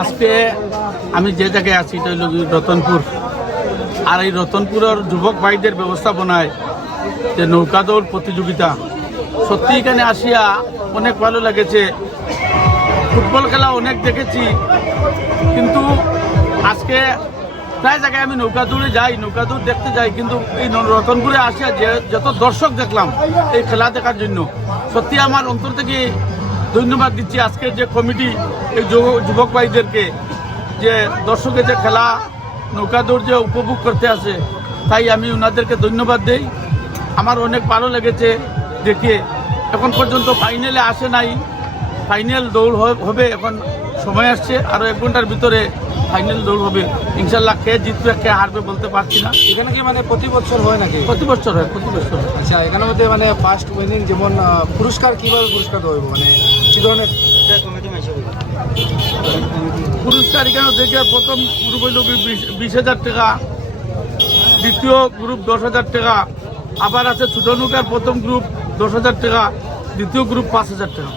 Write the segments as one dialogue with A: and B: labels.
A: আজকে আমি যে জায়গায় আছি, এটা হলো রতনপুর। আর এই রতনপুরের যুবক ভাইদের ব্যবস্থাপনায় যে নৌকা দৌড় প্রতিযোগিতা, সত্যি এখানে আসিয়া অনেক ভালো লেগেছে। ফুটবল খেলা অনেক দেখেছি, কিন্তু আজকে প্রায় জায়গায় আমি নৌকা দৌড়ে যাই, নৌকা দৌড় দেখতে যাই, কিন্তু এই রতনপুরে আসিয়া যে যত দর্শক দেখলাম এই খেলা দেখার জন্য, সত্যি আমার অন্তর থেকে ধন্যবাদ দিচ্ছি। আজকের যে কমিটি এই যুব- যুবক ভাইদেরকে যে দর্শকের যে খেলা নৌকা দৌড় যে উপভোগ করতে আসে তাই আমি ওনাদেরকে ধন্যবাদ দেই। আমার অনেক ভালো লেগেছে দেখে। এখন পর্যন্ত ফাইনালে আসে নাই। ফাইনাল দৌড় হবে এখন সময় আসছে। আরও এক ঘণ্টার ভিতরে ফাইনাল দৌড় হবে। ইনশাল্লাহ কে জিতবে কে হারবে বলতে পারছি না।
B: এখানে কি মানে প্রতি বছর হয় নাকি?
A: প্রতি বছর হয় প্রতি বছর হয়।
B: আচ্ছা এখানের মধ্যে মানে ফার্স্ট উইনিং যেমন পুরস্কার কীভাবে পুরস্কার দেওয়া হবে মানে কি ধরনের
A: পুরস্কার এখানে দেখে প্রথম গ্রুপ হইল বিশ- হাজার টাকা দ্বিতীয় গ্রুপ দশ হাজার টাকা আবার আছে ছোট নৌকার প্রথম গ্রুপ দশ হাজার টাকা দ্বিতীয় গ্রুপ পাঁচ হাজার টাকা।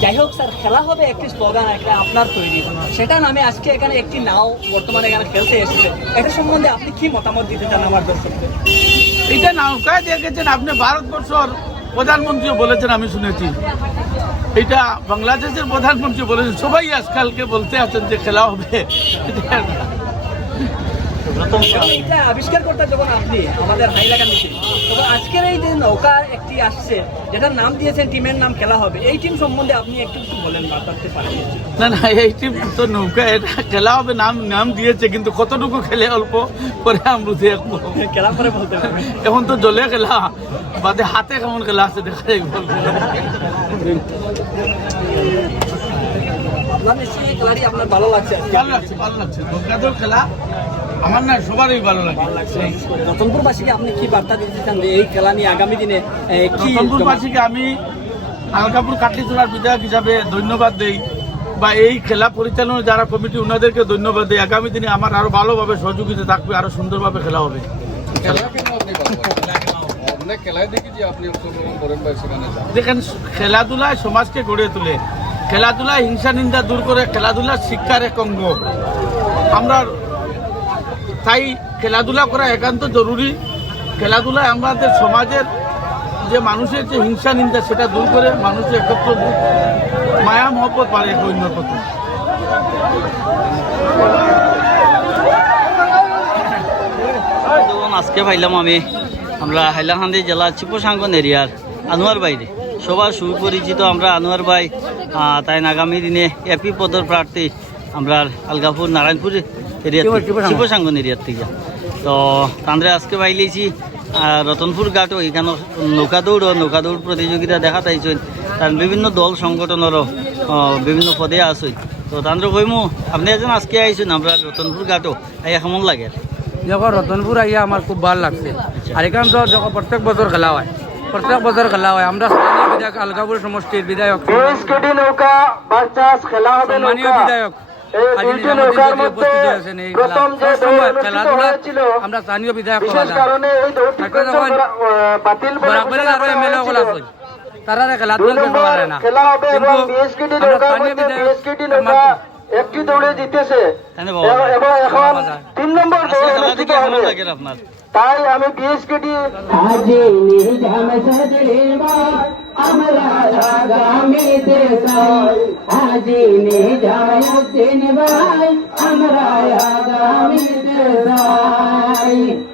C: যাই হোক স্যার খেলা হবে একটি স্লোগান একটা আপনার তৈরি। সেটা নামে আজকে এখানে একটি নাও বর্তমানে এখানে খেলতে এসেছে। এটা সম্বন্ধে আপনি কি মতামত দিতে চান আমার দর্শকদের?
A: এটা নৌকায় দেখেছেন আপনি ভারতবর্ষর প্রধানমন্ত্রীও বলেছেন আমি শুনেছি। এটা বাংলাদেশের প্রধানমন্ত্রী বলেছেন সবাই আজকালকে বলতে আছেন যে খেলা হবে।
C: এটা আবিষ্কার করতে যখন আপনি আমাদের হাইলাকান নিচে আজকের এই যে নৌকা একটি আসছে যেটার নাম দিয়েছেন টিমের নাম খেলা হবে এই টিম সম্বন্ধে আপনি একটু বলেন বাতাতে পারেন
A: না না এই টিম তো নৌকা এটা খেলা হবে নাম নাম দিয়েছে কিন্তু কতটুকু খেলে অল্প পরে আমরা দেখব
C: খেলা করে বলতে পারবেন।
A: এখন তো জলে খেলা বাদে হাতে কেমন খেলা আছে দেখা যাবে
C: আপনার নিশ্চয়ই খেলাটি আপনার ভালো লাগছে।
A: ভালো লাগছে ভালো লাগছে। খেলা আমার না সবারই ভালো লাগে।
C: রতনপুরবাসীকে আপনি কি বার্তা দিতে চান যে এই খেলা নিয়ে আগামী দিনে
A: রতনপুরবাসীকে আমি আলকাপুর কাটলিচুলার বিধায়ক হিসাবে ধন্যবাদ দেই বা এই খেলা পরিচালনা যারা কমিটি ওনাদেরকে ধন্যবাদ দেই। আগামী দিনে আমার আরও ভালোভাবে সহযোগিতা থাকবে আরও সুন্দরভাবে খেলা হবে। দেখেন খেলাধুলায় সমাজকে গড়ে তোলে। খেলাধুলায় হিংসা নিন্দা দূর করে খেলাধুলা শিক্ষার এক অঙ্গ। আমরা তাই খেলাধুলা করা একান্ত জরুরি। খেলাধুলায় আমাদের সমাজের যে মানুষের যে হিংসা নিন্দা সেটা দূর করে মানুষের একত্র মায়া মহব্বত পারে এক প্রতি।
D: আজকে পাইলাম আমি আমরা হাইলাকান্দি জেলা চিপসাঙ্গন এরিয়ার আনোয়ার বাইরে সবার সুপরিচিত আমরা আনোয়ার আহ, তাই আগামী দিনে এপি পদর প্রার্থী আমরা আলগাপুর নারায়ণপুর চিপসাঙ্গন এরিয়ার থেকে। তো তাঁদের আজকে পাইলেছি আহ, রতনপুর ঘাটও এখানে নৌকা দৌড় ও নৌকা দৌড় প্রতিযোগিতা দেখা তাইছেন। তার বিভিন্ন দল সংগঠনেরও বিভিন্ন পদে আসই তো তাঁদের কইমু আপনি এজন আজকে আইছেন আমরা রতনপুর ঘাটও আইয়া কেমন লাগে?
E: যখন রতনপুর আইয়া আমার খুব ভালো লাগছে। আর এখানে তো যখন প্রত্যেক বছর খেলা হয়। প্রত্যেক বছর খেলা হয়। আমরা স্থানীয় বিধায়ক আলগাপুর সমষ্টির বিধায়ক।
F: নৌকা খেলা হবে
E: বিধায়ক। আমরা স্থানীয় বিধায়ক তারা খেলাধুলা করতে পারে না। কিন্তু
F: একটি দৌড়ে জিতেছে। এবং এবং এখন তিন নম্বর তাই আমি বিএসকেটি
G: আজি নিজাম সদরিবার আমরা আগামী দেশাই আজি নিজাম উদ্দিন ভাই আমরা আগামী দেশাই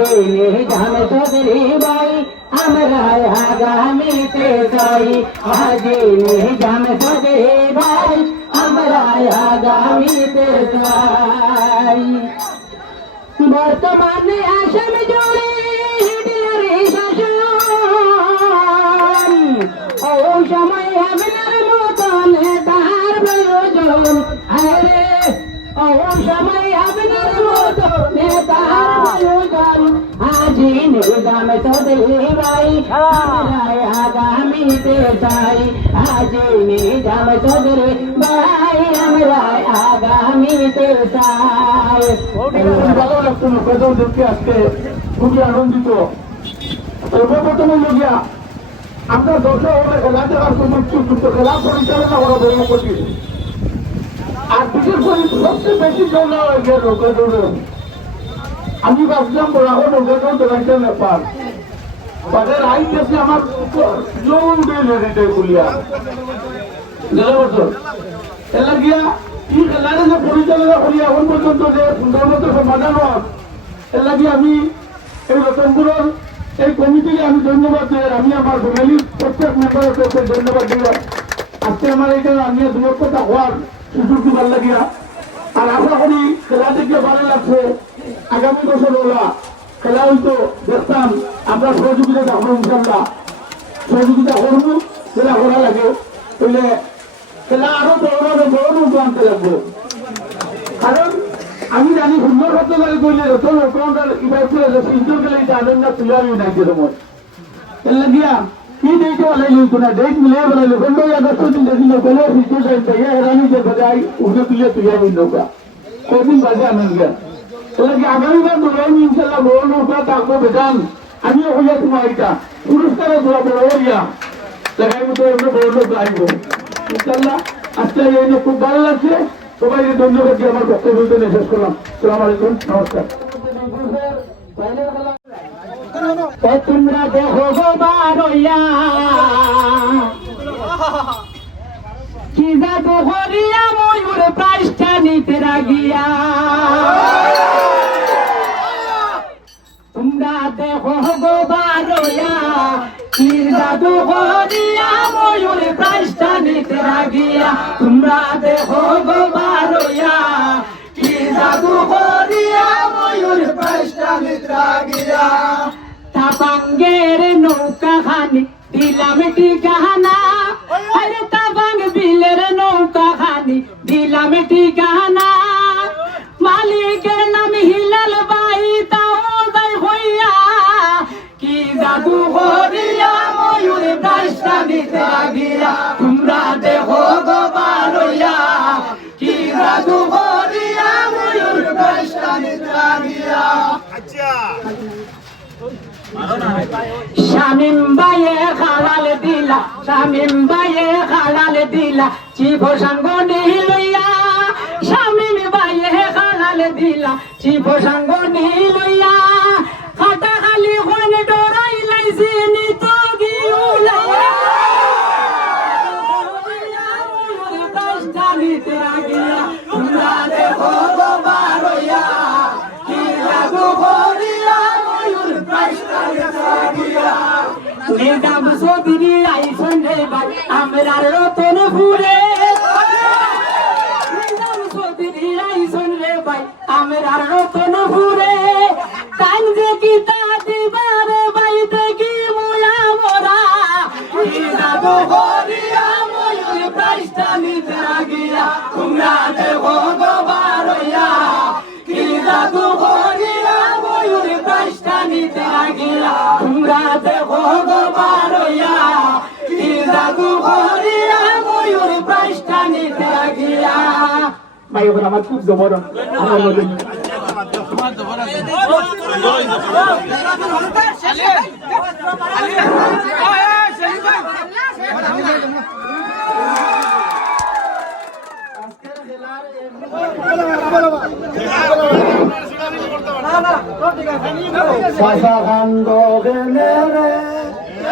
G: আগে নিজাম চৌধুরী ভাই আমরা আগামীতে যাই আগে নিজাম চৌধুরী ভাই আমরা আগামীতে যাই বর্তমানে আসাম জুড়ে হিটলারের শাসন ও সময় আপনার মতন তার প্রয়োজন আরে ও সময় আপনার মতন আজি নিজাম চৌধুরী ভাই আমরাই আগামীতে চাই হাজি নিজাম চৌধুরী ভাই আমরাই আগামীতে
A: আজকে খুবই আনন্দিত সর্বপ্রথমে লগিয়া আমরা দর্শক হলে খেলা দেওয়ার জন্য খেলা পরিচালনা করা বড় কঠিন আর বিশেষ করে সবচেয়ে বেশি নৌকাদলের আমি ভাবছিলাম বরাহ নৌকাদল দেওয়াইতে ব্যাপার। বাজার আইতেছে আমার জলদি লেডিতে বলিয়া। এই কমিটিকে আমি ধন্যবাদ আমি আমার ফ্যামিলির প্রত্যেক মেম্বারের ধন্যবাদ দিই আজকে আমার এখানে আমি কথা হওয়ার সুযোগ দিবার লাগিয়া। আর আশা করি খেলা দেখে ভালো লাগছে। আগামী বছর ওলা খেলা হয়তো দেখতাম, আমরা সহযোগিতা থাকব ইনশাল্লাহ সহযোগিতা করব, খেলা করা লাগে। তাহলে খেলা আরও বড় বড় রূপ আনতে লাগবো। কারণ আমি জানি সুন্দর হতে লাগে কইলে যত লোকটার ইবার করে যাচ্ছে ইন্দুর গেলে এটা আনন্দ তুলে আমি নাই সময় এর লাগিয়া কি দেখতে বলাই লইতো না দেখ মিলে বলাই লোক পনেরোই আগস্ট দিন দেখিল বলে সাইড থেকে হেরানি যে বাজাই উঠে তুলে তুলে আমি নৌকা। কদিন বাজে আনন্দ। গিয়া এর লাগে আগামীবার দোলাই ইনশাল্লাহ বড় নৌকা থাকব বেদান। আমিও হইয়া তোমার এটা মতো বড় লাগবো ইনশাল্লাহ এই খুব ভালো লাগছে। সবাইকে ধন্যবাদ দিয়ে আমার বক্তব্য শেষ করলাম। সালাম আলাইকুম, নমস্কার।
G: তোমরা দেখো কি ময়ূর রাগিয়া। তোমরা দেখো গো বারইয়া কি জাদু হরিয়া ময়ূর নিতে রাগিয়া তোমরা দেখো গো বারইয়া কি জাদু হরিয়া ময়ূর নিতে রাগিয়া। তাবাঙ্গের নৌকা খানি দিলাম ঠিকানা আরে তাবাঙ্গ বিলের নৌকা খানি দিলাম ঠিকানা। শামিম বাইয়ে খালাল দিলা শামিম বাইয়ে খালাল দিলা চিভ সঙ্গ নিলইয়া শামিম বাইয়ে খালাল দিলা চিভ সঙ্গ নিলইয়া খাটা খালি হন ডরাই লাইছি নিত গিউলা নিতে গিয়া নিজাম সদিনী আইসন রে ভাই আমরা রতন ফুরে নিজাম সদিনী আইসন রে ভাই আমরা রতন ফুরে কান যে কি তা দিবারে ভাই, দেখি মোয়া মোরা। নিজাম হরিয়া ময়ূর প্রাইসটা নিতে তোমরা দেখো গো বারইয়া কি জাদু হরিয়া ময়ূর নিতে গিয়া
A: ভাই ওখানে আমার খুব জবর। আমার মধ্যে
F: তোমার জবর আছে।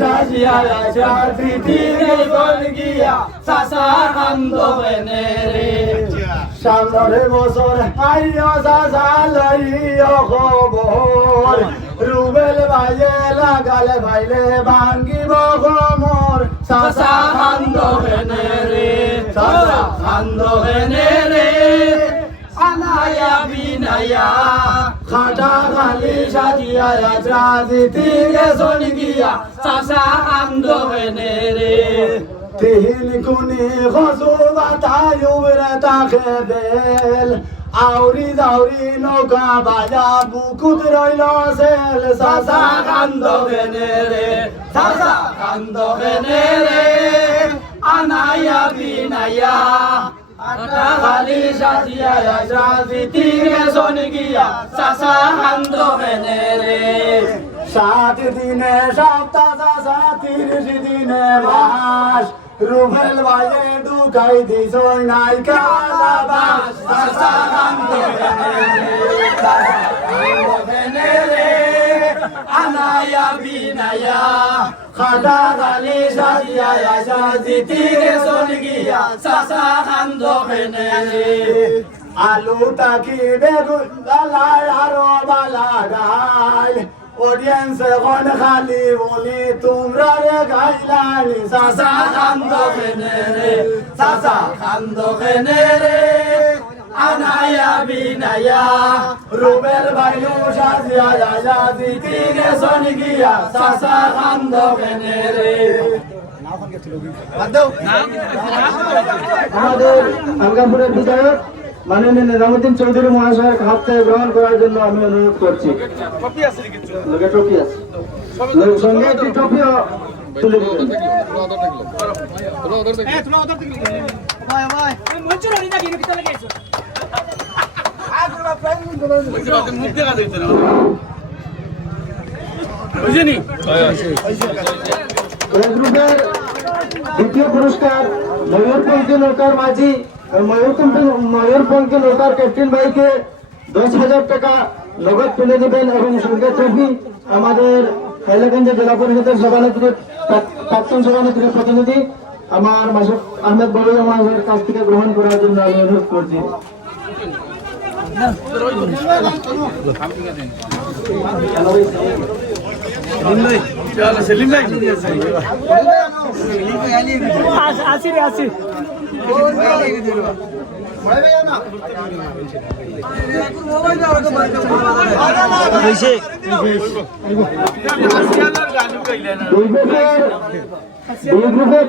A: সাজিয়া কান্দ বেনে
B: রুবেল ভাইয়ে লাগালে ভাইলে ভাঙ্গিব গমর সাসা খান্দ হেনে রে, সাসা রে। আনায়া বিনায়া। খাটা খালি সাজিয়া রাজনীতি গেছন গিয়া সাসা খান্দ হেনে রে। তিহিন কুনি খসু বাতায় উবরে তাকে বেল। আউরি দাউরি নৌকা বাজা বুকুত রইল সেল। সাসা কান্দ বেনে রে। সাসা কান্দ বেনে রে। আনায়া, বিনায়া। আটা সাজিয়া রাজনীতি গেছন গিয়া সাসা রে সাত দিনে সপ্তাহ তিরিশ দিনে মাস রুবেল ভাইয়ে ঢুকাই দিছ নাই রে আনায়া বিনায়া খাটা গালি সাজিয়া সাজিতি গেছন গিয়া সাসা কান্দ বেনে রে আলু তাকি বেগুন গালায় আরও বালা গায় অডিয়েন্স এখন খালি বলি, তোমরা রে গাইলানি সাসা কান্দ বেনে রে সাসা কান্দ বেনে রে। আনায়া বিনায়া রুবেল ভাইলু সাজিয়া রাজা জিতি গেছন গিয়া সাসা কান্দ রে।
F: আমাদের আলগাপুরের বিধায়ক মাননীয় নিজামুদ্দিন চৌধুরী মহাশয়ের হাত থেকে গ্রহণ করার জন্য আমি অনুরোধ করছি। টপি আছে। সঙ্গে একটি টপিও তুলে দেবেন।
H: ওদের
A: না বুঝিনি
F: এই গ্রুপের দ্বিতীয় পুরস্কার ময়ূরপঙ্খী নৌকার মাঝি ময়ূরপঙ্খী ময়ূরপঙ্খী নৌকার ক্যাপ্টেন ভাইকে দশ হাজার টাকা নগদ তুলে দেবেন এবং সঙ্গে ট্রফি আমাদের হাইলাগঞ্জের জেলা পরিষদের সভানেত্রী প্রাক- প্রাক্তন সভানেত্রীর প্রতিনিধি আমার মাসুক আহমেদ বড়ুয়া মহাশয়ের কাছ থেকে গ্রহণ করার জন্য আমি অনুরোধ করছি।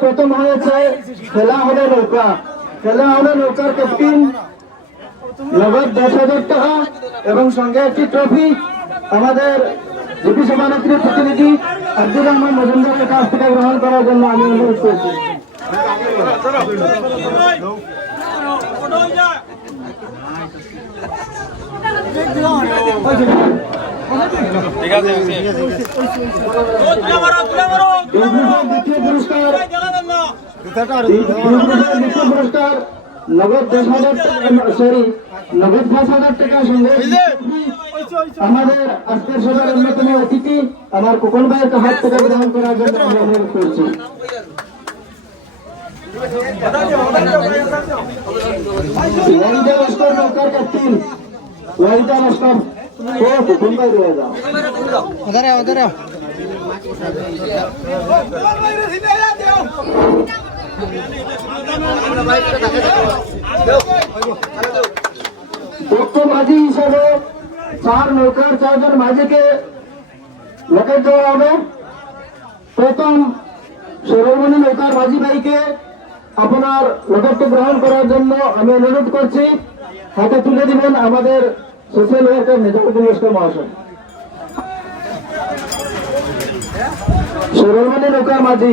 F: প্রথম হয়েছে খেলা হলো নৌকা। খেলা হলো নৌকার ক্যাপ্টেন নগদ দশ হাজার টাকা এবং সঙ্গে একটি ট্রফি আমাদের জিপি সভানেত্রীর প্রতিনিধি আব্দুর রহমান মজুমদারের কাছ থেকে গ্রহণ করার জন্য আমি অনুরোধ করছি। দ্বিতীয় পুরস্কার। দ্বিতীয় পুরস্কার। নগদ দশ হাজার টাকা সরি নগদ পাঁচ হাজার টাকা সঙ্গে আমাদের আজকের সভার অন্যতম অতিথি আমার কোকন ভাইয়ের হাত থেকে গ্রহণ করার জন্য আমি অনুরোধ করছি। ওয়াহিদা লস্কর নৌকার ক্যাপ্টেন ওয়াহিদা লস্কর ও কোকন ভাই রয়ে যাও মাঝি হিসাবে চার নৌকার চারজন মাঝিকে লকেট দেওয়া হবে। প্রথম সৌরমণি নৌকার মাঝি ভাইকে আপনার লকেটটি গ্রহণ করার জন্য আমি অনুরোধ করছি। হাতে তুলে দিবেন আমাদের সোশ্যাল ওয়ার্কার নিজামুদ্দিন লস্কর মহাশয়। সৌরমণি নৌকার মাঝি